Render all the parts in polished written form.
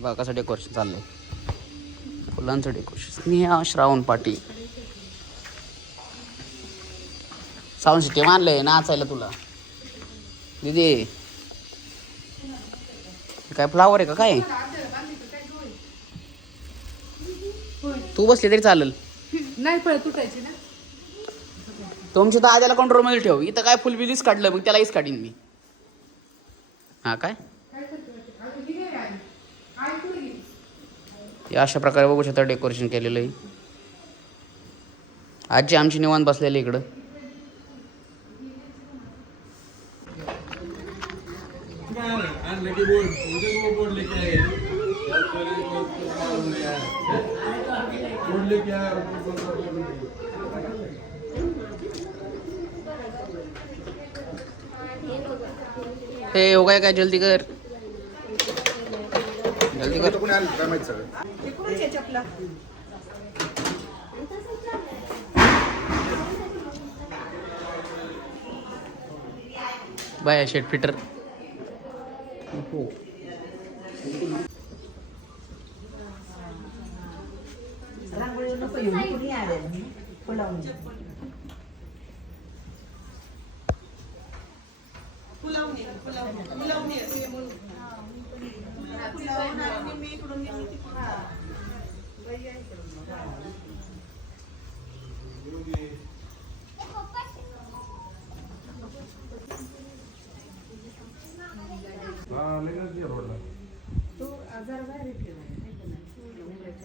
बघा कसं डेकोरेशन चाललंय, फुलांचं decoration. Sneha Shravan Patil. Sound system आणलंय नाचायला तुला दीदी. काय फ्लावर आहे का काय? तू बसली तरी चालेल. नाही फळ तुटायची ना. तुमच्या तर आद्याला कंट्रोलमध्ये ठेव. इथं काय फुल बिलीच काढलं मग त्यालाच काढीन मी. हा काय अशा प्रकारे बघू शकता डेकोरेशन केलेलं आहे. आजी आमची निवांत बसलेली इकडं. हे हो काय जल्दी कर, जल्दी कर. बाय शेट फिटर.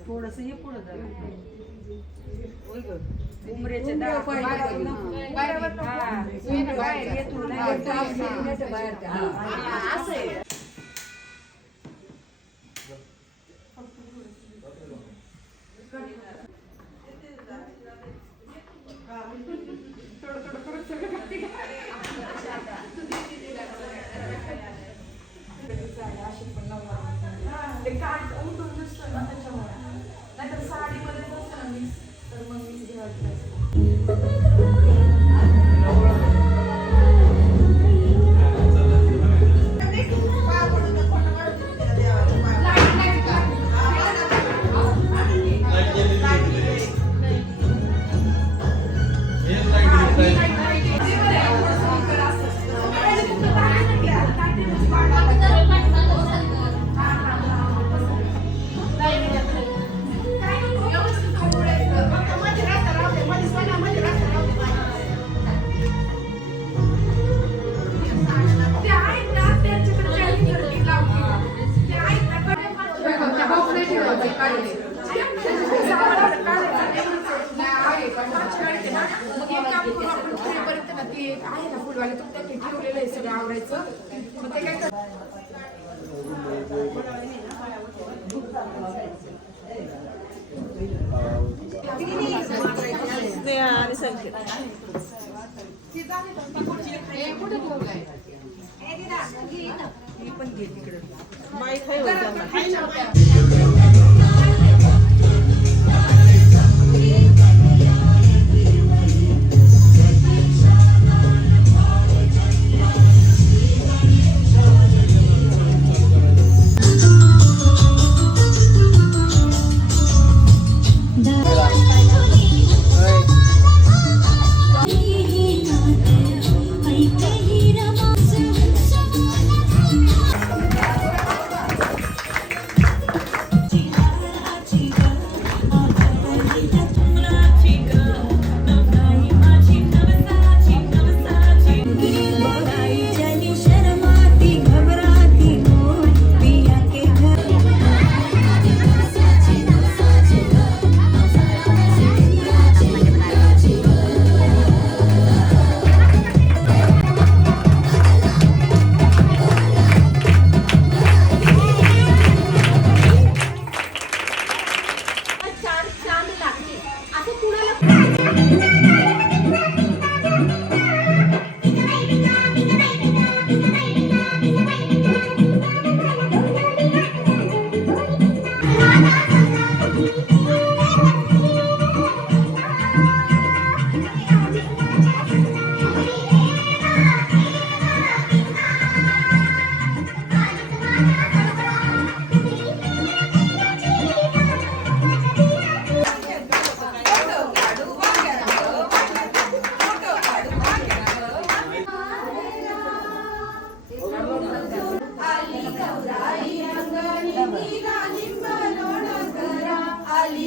थोडस हे पुढे झालं उमरेच्या बाहेर येतो नाही.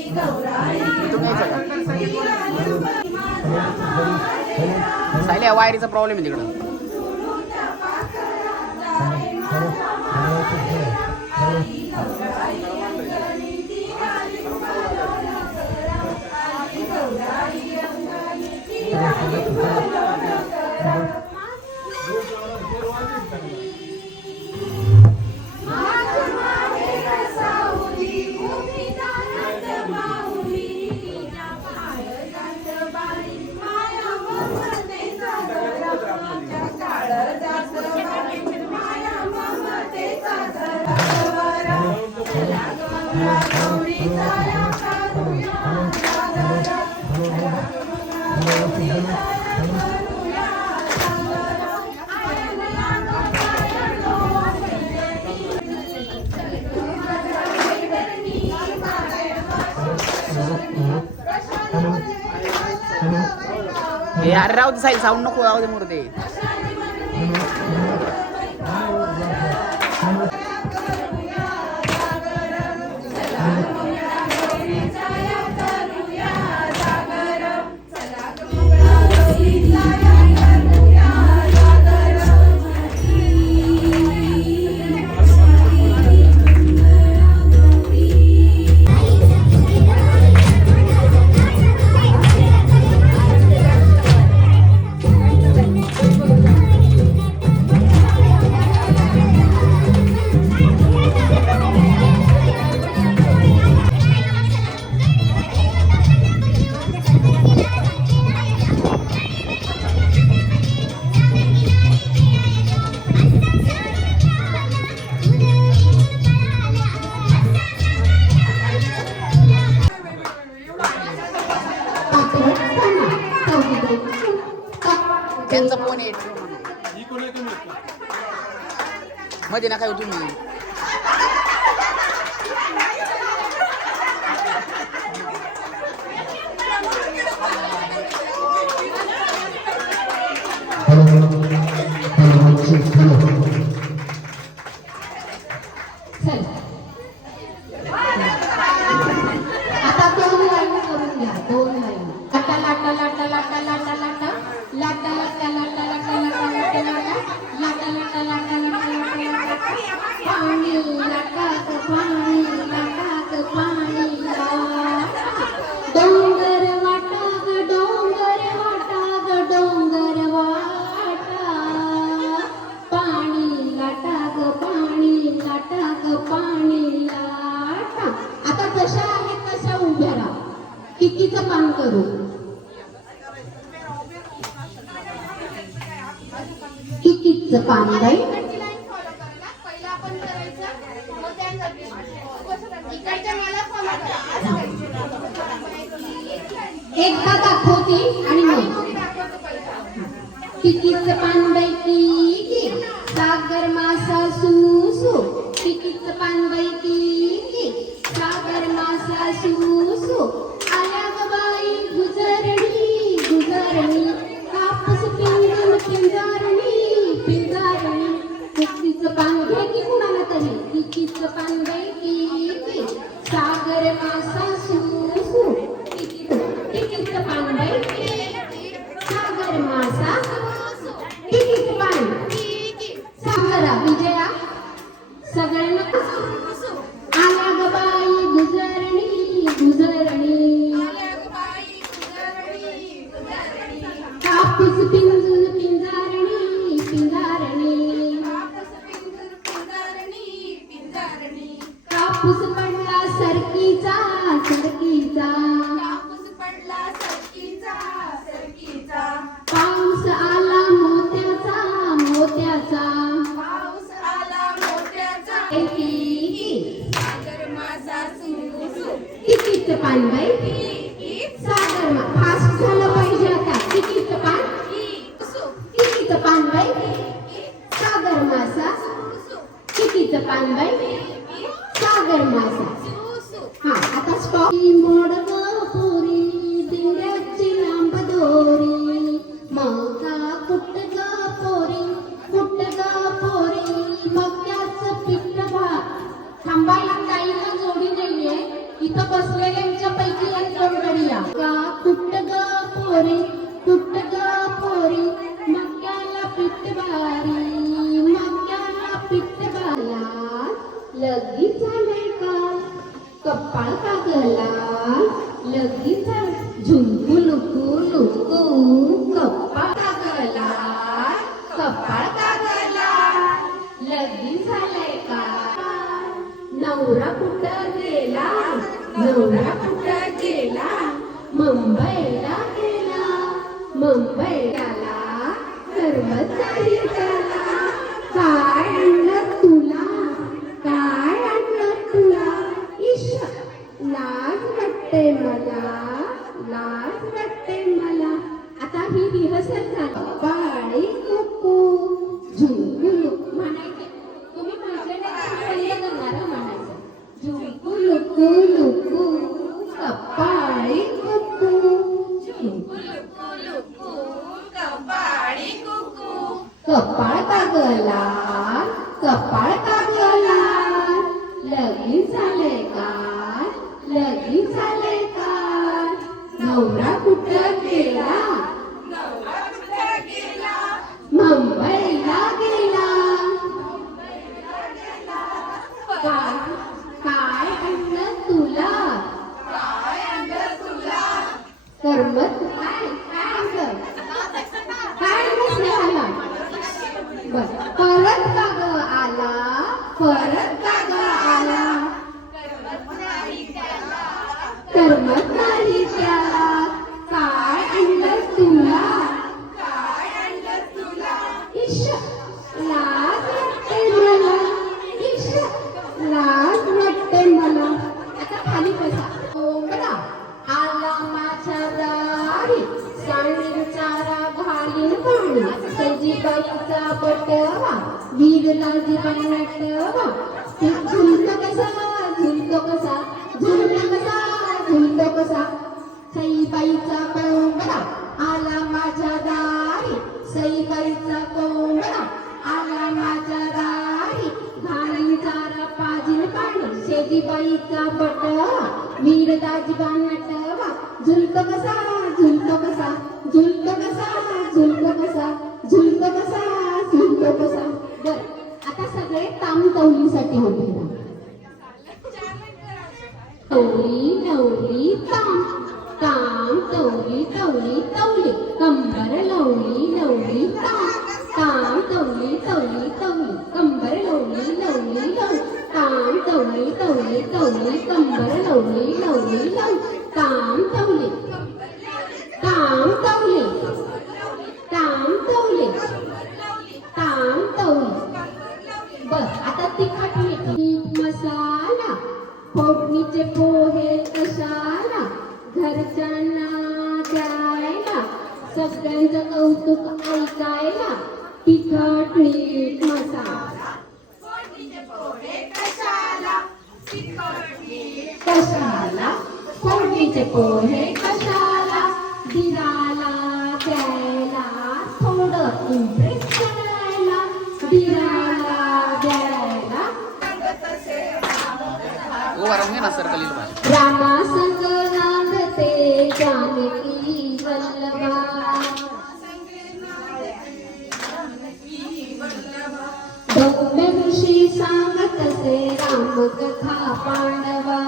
इथून घ्यायचं का सायल्या वायरीचा प्रॉब्लेम आहे तिकडं अरे राहू दे साईल साऊंड नको राहू दे मूर्ती त्यांचा फोन आहे मध्ये ना काय तुम्ही आता 2 लाईन करून घ्या 2 लाईन लाटा लाटा लाटा लाटा लाटा लाटा लाटा लाटा लाटा लाटा लाटा लाटा लाटा लाटा लाटा पाणी लाटात पाणी लाटात पाणी डोंगर वाटा ग डोंगर वाटा ग डोंगर वाटा पाणी लाटा ग पाणी लाटा ग पाणी लाटा आता कशा आहेत कशा उभ्या राहा कितीचं काम करू कितीचं काम बाई एकदा दाखवती आणि मग कितीचं पान बाई की सागर मासा सुसू कितीचं पान बाई की सागर मासा सुसू आल्या ग बाई गुजरणी गुजरणी कापूस पिंजून पिंजारणी पिंजारणी कितीचं पान घे की कुणाला तरी कितीचं पान बाई की सागर मासा सुसू कितीचं पान बाई सागर मासा कितीचं पान सागरा विजया सगळ्यांना आल्या ग बाई गुजरणी गुजरणी कापूस पिंजून पिंजारणी पिंजारणी कापूस पडला सरकीचा सरकीचा पाऊस आला मोत्याचा मोत्याचा कितीचं पान बाई सागर फास्ट झालं पाहिजे आता कितीचं पान कितीचं पान बाई सागर मासा कितीचं पान बाई सागर मासा हा आता स्टॉप मोड पुरी दिंड्याची लांब दोरी मका कुट ग पोरी मक्याचं पीठ भात थांबायला काहीला जोडी नाहीये इथं बसलेल्यांच्या पैकी एक कोणतरी या का कुट्ट ग पोरी कुट्ट ग पोरी मक्याला पिट्ट बारी मक्याला पिट्ट बाला लगीच झालंय का कपाळ कागला लगीच झालं झुंकू लुकू लुकू कपाळ कागला कपाळ कागला लगीच झालंय का नवरा कुठं गेला नवरा कुठं गेला मुंबईला गेला मुंबईला कर्मचारी त्याला काय आणलं तुला काय आणलं तुला इश लाज वाटते मला लाज वाटते मला आता ही रिहर्सल झाली बाळी कुकू झुंकू म्हणायचे तुम्ही म्हटले नाही पहिलं करणार म्हणायचं झुंकू लुकू लुकू कपाळी कुकू झुंकू लुकू लुकू कपाळी कुकू कपाळ कागला कपाळ कागला लगीच झालंय का लगीच झालंय का नवरा कुठं गेला नवरा कुठं गेला मुंबईला गेला काय आणलं तुला काय आणलं तुला कर्मत काय काय आणलं काय आणलं स्नेहाला बर परत का ग आला परत का ग आला करमत नाही त्याला काय आणलं तुला काय आणलं तुला इश लाज वाटते मला इश लाज वाटते मला आता खाली बसा कोंबडा आला माझ्या दारी सांडीचारा घालीन पाणी सजीबाईचा बटवा वीरला जीवन नटवा झुलतो कसा झुलतो कसा झुलतो कसा झुलतो कसा सईबाईचा कोंबडा आला माझ्या दारी सईबाईचा कोंबडा आला माझ्या दारी घालीन चारा पाजील पाणी शेजीबाईचा बटवा वीर दाजीबा नटवा झुलतो कसा झुलतो कसा झुलतो कसा झुलतो कसा झुलतो कसा झुलतो कसा बर आता सगळे ताम तौलीसाठी होते ना तौली नवली ताम ताम तौली तौली तौली कंबर लवली लवली ताम ताम तौली तौली तौली कंबर लवली लवली लवली ताम तौली तौली तौली कंबर लवली लवली लवली ताम तौली ताम तौली ताम तौली ताम तौली बर आता तिखट मीठ मसाला फोडणीचे पोहे कशाला घरच्यांना द्यायला सगळ्यांचं कौतुक ऐकायला तिखट मीठ मसाला फोडणीचे पोहे कशाला तिखट मीठ कशाला फोडणीचे पोहे कशाला दिराला द्यायला थोडं इम्प्रेस करायला दिराला द्यायला ना सर कलील भाषा रामा संग नांदते जानकी वल्लभा धौम्य ऋषी सांगत से राम कथा पांडवा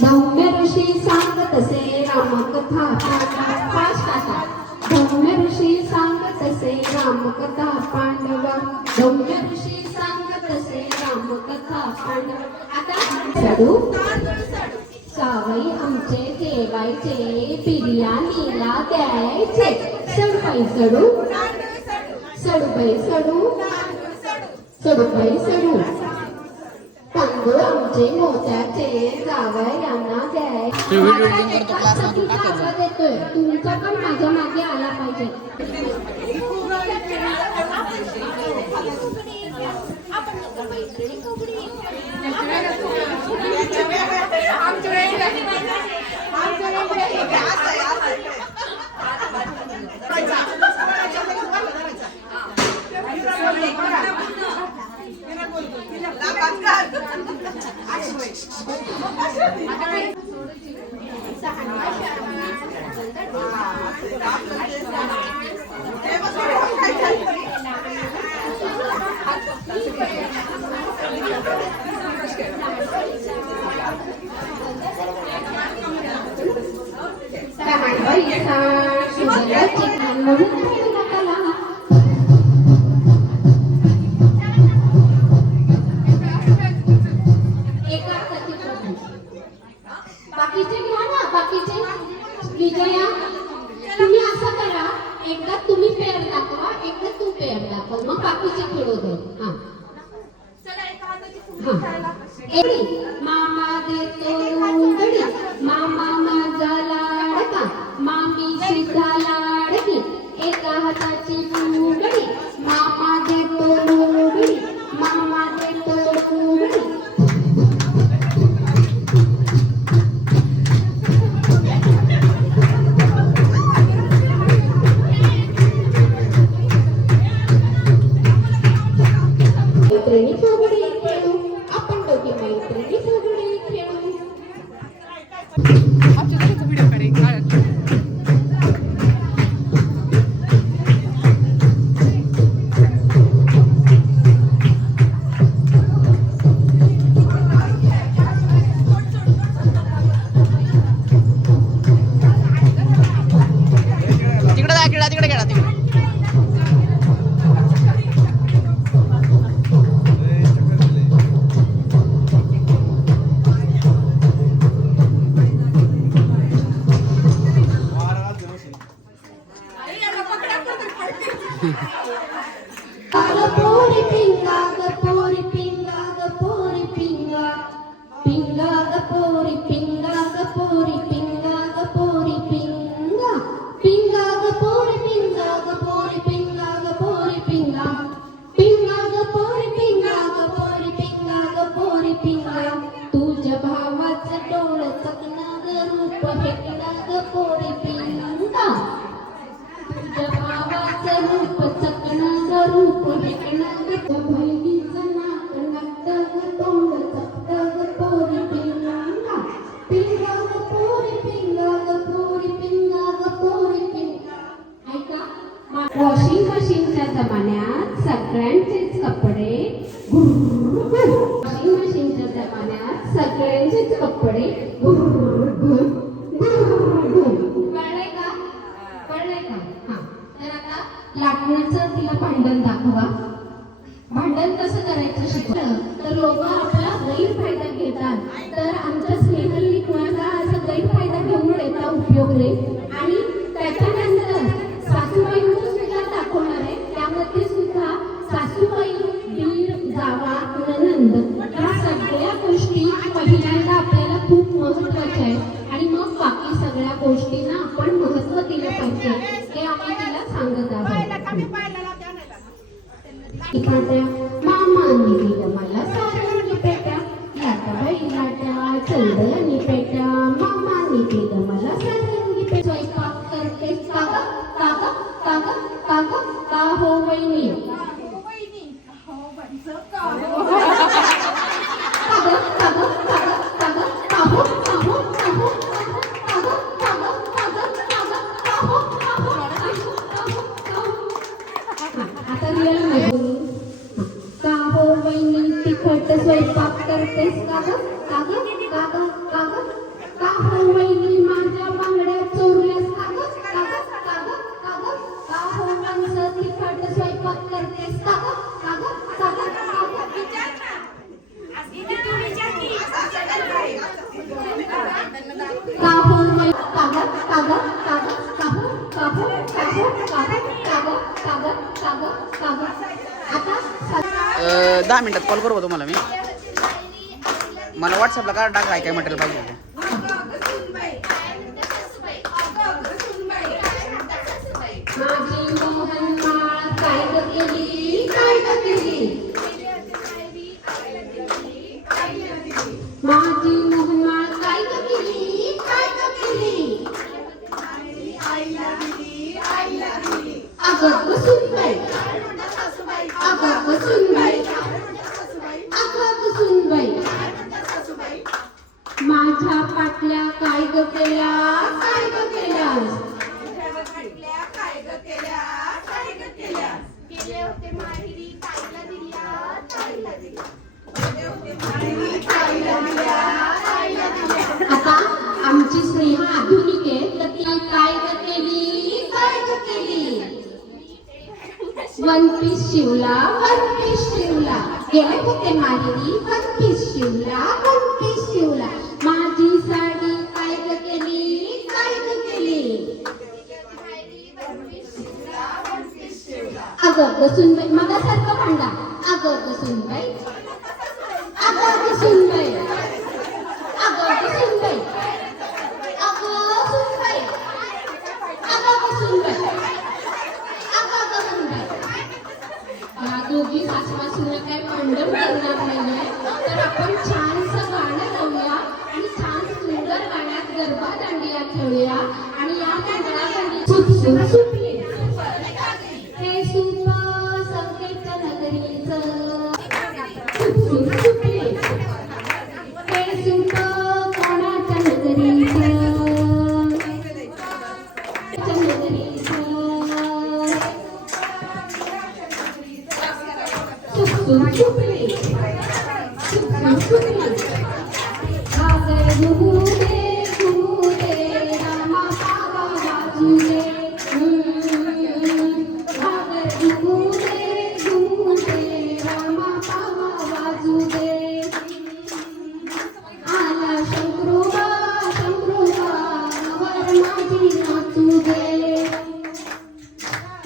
धौम्य ऋषी सांगत से राम कथा पांडवा धौम्य ऋषी सांगत से राम कथा पांडवा धौम्य ऋषी सांगत से राम कथा पांडवा आता सडू सावई आमचे जेवायचे बिर्याणीला द्यायचे सडूबाई सडू सडूबाई सडू सडूबाई सडू तांदूळ आमचे मोत्याचे जावयांना द्यायचे देतोय तुमचा पण माझ्या मागे आला पाहिजे दाखव मग बाकीचे खेळू दे हा एवढी मामा देतो लोंढडी मामा माझा लाडका मामी सुद्धा लाडकी एका हाताची लुगडी मामा देतो लोंढडी मामा देतो लोंढडी मैत्रिणी फुगडी खेळू आपण दोघी मैत्रिणी फुगडी खेळू आमच्या घरचा व्हिडिओ काढ तिकडे जा खेळा तिकडे खेळा तिकडे पोरी पिंगा ग पोरी पिंगा ग पोरी पिंगा पिंगा ग पोरी पिंगा ग पोरी पिंगा ग पोरी पिंगा पिंगा ग पोरी पिंगा ग पोरी पिंगा ग पोरी पिंगा पिंगा ग पोरी पिंगा ग पोरी पिंगा ग पोरी पिंगा तुझ्या भावाचं डोळं चकना ग रूप हेकना ग पोरी पिंगा तुझ्या भावाचं रूप चकना ग रूप हेकना ग बहिणीचं नाक नकटं ग तोंड चपटं ग पोरी पिंगा पिंगा ग पोरी पिंगा ग पोरी पिंगा ग पोरी पिंगा ऐका वॉशिंग मशीनच्या जमान्यात सगळ्यांचेच कपडे वॉशिंग मशीनच्या जमान्यात सगळ्यांचेच कपडे कळले का कळले का हा तर आता लाटण्याचं तिला भांडण दाखवा भांडण कसं करायचं शिकवलं तर लोक आपला गैरफायदा घेतात तर आमच्या स्नेहलनी कुणाचा असा गैरफायदा घेऊन त्याचा उपयोग नाही आणि त्याच्यानंतर सासूबाईंचं सुद्धा दाखवणार आहे त्यामध्ये सुद्धा सासूबाई दीर जावा ननंद या सगळ्या गोष्टी पहिल्यांदा आपल्याला खूप महत्वाच्या आहेत आणि मग बाकी सगळ्या गोष्टींना आपण महत्व दिलं पाहिजे हे आम्ही तिला सांगत आहोत मामांनी दिलं मला सारंगी पेट्या लाटा बाई लाटा चंदनी पेट्या मामांनी दिलं मला सारंगी पेट्या स्वयंपाक करतेस कागा कागा कागा कागा का हो वहिनी आता रिअल नाही का हो वहिनी तिखट स्वयंपाक करतेस का ग का ग का ग का ग का हो वहिनी माझ्या बांगड्या चोरल्यास का ग का ग का ग का ग का हो माणसं तिखट स्वयंपाक करतेस का ग का ग का ग का ग का हो वहिनी का ग का ग का ग का हो का हो का हो का हो का ग का ग का ग का ग आता 10 मिनिटात कॉल करू का तुम्हाला मी मला व्हॉट्सअपला कार्ड टाका काय मटेरियल पाहिजे ते. माझी मोहन माळ काय ग केली काय ग केली माझी मोहन माळ काय ग केली काय ग केली अगं ग सुनबाई अगं ग सुनबाई अगं ग सुनबाई माझ्या पाटल्या काय ग केल्या काय ग केल्यास गेले होते माहेरी ताईला दिल्या ताईला दिल्या आता आमची स्नेहा आधुनिक आहे तर ती काय ग केली काय ग केली वन पीस शिवला गेले होते माहेरी वन पीस शिवला माझी साडी काय ग केली काय ग केली अगं अगं सुनबाई मगासारखं भांडा अगं सुनबाई अगं सुनबाई अगं सुनबाई अगं सुनबाई अगं सुनबाई अगं सुनबाई या दोघी सासू-सासूला काय भांडण करणार नाहीये तर आपण छानसं गाणं लावूया आणि छान सुंदर गाण्यात गरबा दांडिया खेळूया आणि या मंडळासाठी सुटली हे सुप संकेत नगरीचं सुटली हे सुप कोणाच्या नगरीचं सुटली घागर घुमुदे रामा पावा वाजुदे घागर घुमुदे रामा पावा वाजुदे आला शंकरोबा वर माझी नाचू दे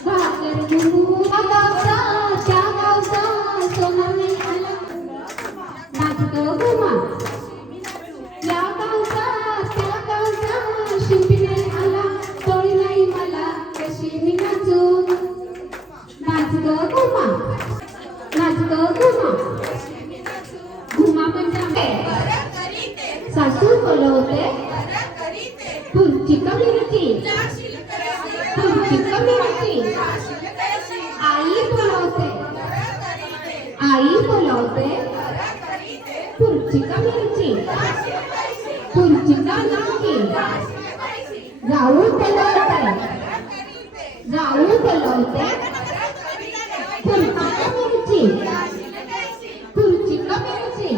घागर घुमुदे त्या गावचा सोना नाही आला नाचतो घुमा या गावचा त्या गावचा शिंपी नाही आला तोळी नाही मला कशी मी नाचू नाच ग घुमा घुमा म्हणजे सासू बोलवते तुमची कमिटी आई बोलवते पुढची कमिटी जाऊ बोलवते पुढची कमिटी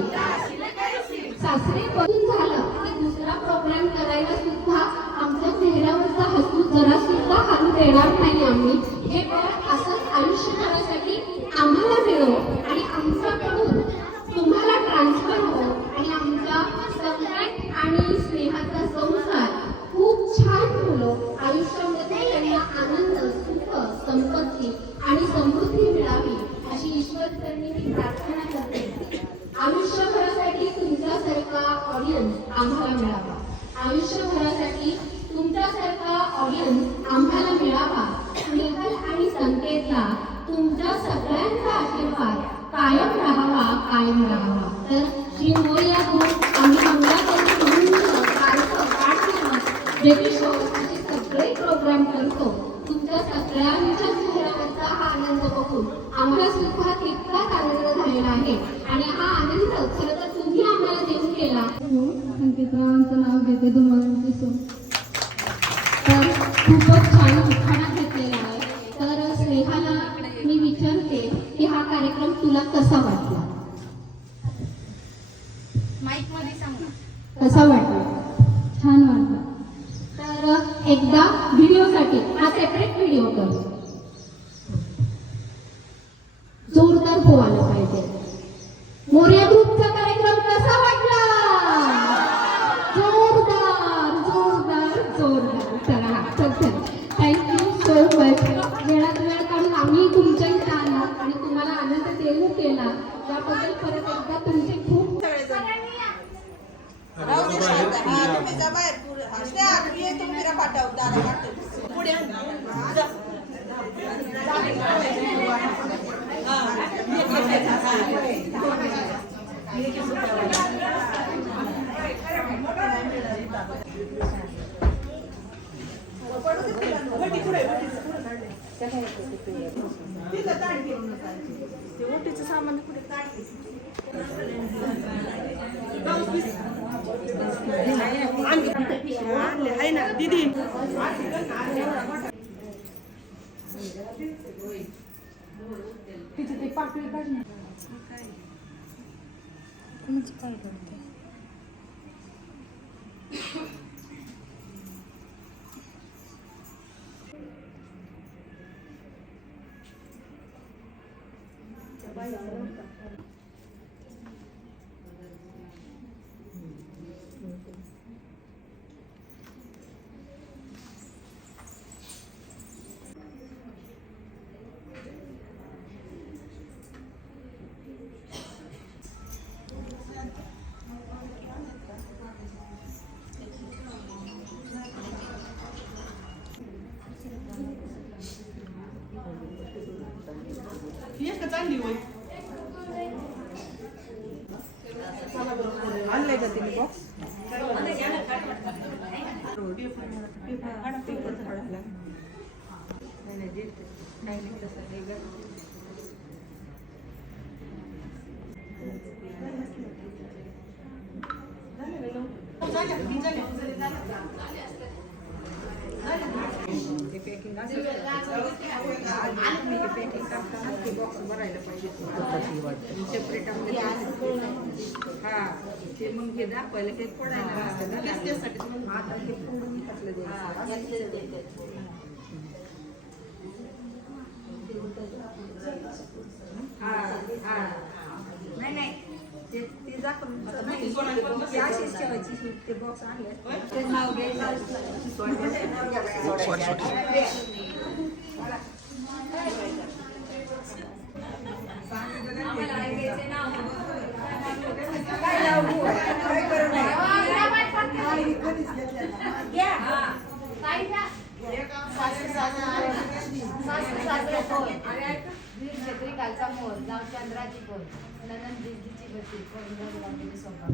सासरे बघून झालं की दुसरा प्रोग्राम करायला सुद्धा आमच्या चेहऱ्यावरचा हसू जरा सुद्धा हलू देणार नाही आम्ही हे बळ असंच आयुष्यभरासाठी आम्हाला मिळो आणि आमच्याकडून तुम्हाला ट्रान्सफर हो आणि आमच्या सगळ्यात आणि स्नेहाचा संसार खूप छान फुलो आयुष्यामध्ये त्यांना आनंद सुख संपत्ती आणि समृद्धी मिळावी अशी ईश्वरचरणी मी प्रार्थना करते आयुष्यभरासाठी तुमच्यासारखा ऑडियन्स आम्हाला मिळावा आयुष्यभरासाठी तुमच्यासारखा ऑडियन्स आम्हाला मिळावा स्नेहल आणि संकेतला तुमच्या सगळ्यांचा आशीर्वाद कायम राहावा तर श्री मोरया ग्रुप आम्ही मंगळागौरी कार्यक्रम बेबी शो असे सगळे प्रोग्राम करतो तुमच्या सगळ्यांच्या चेहऱ्यावरचा हा आनंद बघून आम्हाला सुद्धा तितकाच आनंद झालेला आहे आणि हा आनंद खरं तर तुम्ही आम्हाला देऊन केला संकेतरावांचं नाव घेते धुमाळून दिसून तर खूपच छान उखाणा घेतलेला आहे तर स्नेहाला मी विचारते की हा कार्यक्रम तुला कसा वाटला कसा वाटला छान वाटला तर एकदा व्हिडिओसाठी हा सेपरेट व्हिडिओ कर जोरदार हो आला पाहिजे मोरया ग्रुपचा कार्यक्रम कसा वाटला जोरदार चला चल थँक्यू सो मच वेळात वेळ काढून आम्ही तुमच्या इथे आलो आणि तुम्हाला आनंद देऊ केला त्याबद्दल परत एकदा तुमचे खूप सामान आहे ना दीदी तिथे ते पाकळी काढणार कोणाचं काय करते ही एक चांगली होय आणलंय का तिने बॉक्स नाही ते दाखवून अशीच ठेवायची ते बॉक्स आणले ते नाव कालचा मोर नाव चंद्राची बोल नंदन दिदीची बत्ती कोण सोपा